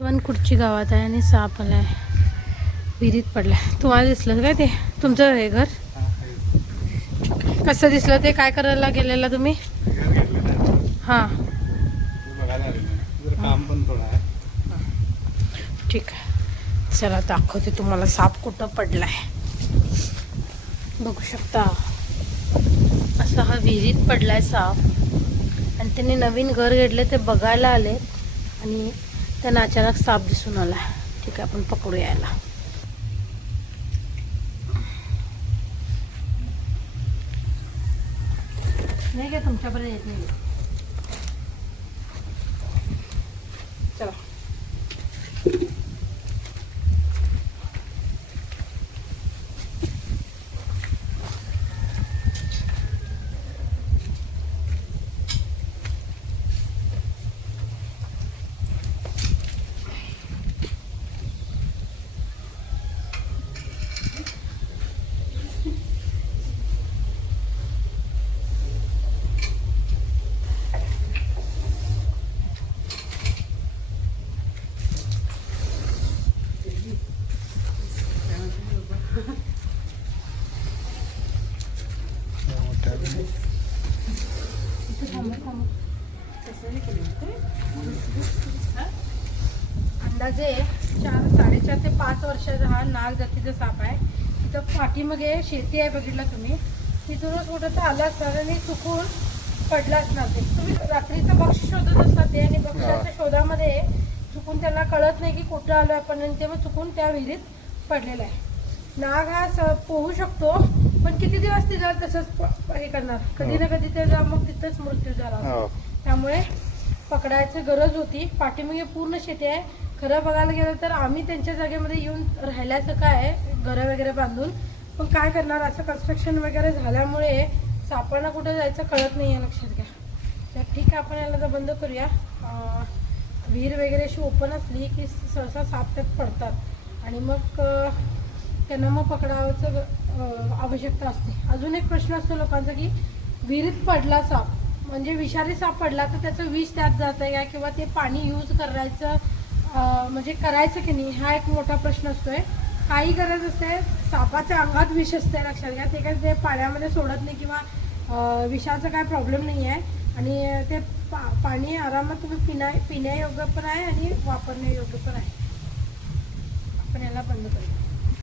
कुठची गावात आहे आणि साप आलाय, विहिरीत पडलाय. तुम्हाला दिसलं काय ते? तुमचं हे घर कसं दिसलं ते? काय करायला गेलेला तुम्ही? हां काम पण थोडं आहे. ठीक आहे, चला दाखवते तुम्हाला साप कुठं पडलाय. बघू शकता असा हा विहिरीत पडलाय साप. आणि त्यांनी नवीन घर घेतले, ते बघायला आले आणि त्यांना अचानक साप दिसून आला. ठीक आहे, आपण पकडू यायला. नाही काय तुमच्यापर्यंत येत नाही. चला अंदाजे 4-4.5 ते 5 वर्षाचा हा नाग जातीचा साप आहे. तिथं पाठीमागे शेती आहे, बघितलं तुम्ही. तिथूनच कुठं तर आला असणार आणि चुकून पडला असणार. ते तुम्ही रात्रीचं बक्ष शोधत असतात ते, आणि बक्षाच्या शोधामध्ये चुकून त्यांना कळत नाही की कुठं आलो आपण, आणि तेव्हा चुकून त्या विहिरीत पडलेला आहे. नाग हा पोहू शकतो, पण किती दिवस तिला तसंच हे करणार, कधी ना कधी त्याचा मग तिथंच मृत्यू झाला. त्यामुळे पकडायची गरज होती. पाठीमागे पूर्ण शेती आहे. खरं बघायला गेलं तर आम्ही त्यांच्या जागेमध्ये येऊन राहिल्याचं काय घरं वगैरे बांधून, पण काय करणार, असं कन्स्ट्रक्शन वगैरे झाल्यामुळे सापांना कुठं जायचं कळत नाही आहे. लक्षात घ्या. तर ठीक आहे, आपण याला तर बंद करूया. विहीर वगैरे अशी ओपन असली की सहसा साप त्यात पडतात आणि मग त्यांना मग पकडावचं आवश्यकता असते. अजून एक प्रश्न असतो लोकांचा की विहिरीत पडला साप म्हणजे विषारी साप पडला तर त्याचं विष त्यात जात आहे का, किंवा ते पाणी यूज करायचं म्हणजे करायचं की नाही, हा एक मोठा प्रश्न असतोय. काही गरज असते, सापाच्या अंगात विष असते, लक्षात घ्या. ते काय ते पाण्यामध्ये सोडत नाही किंवा विषाचा काय प्रॉब्लेम नाही आहे. आणि ते पाणी आरामात तुम्ही पिण्यायोग्य पण आहे आणि वापरण्यायोग्य पण आहे. आपण याला बंद करूया.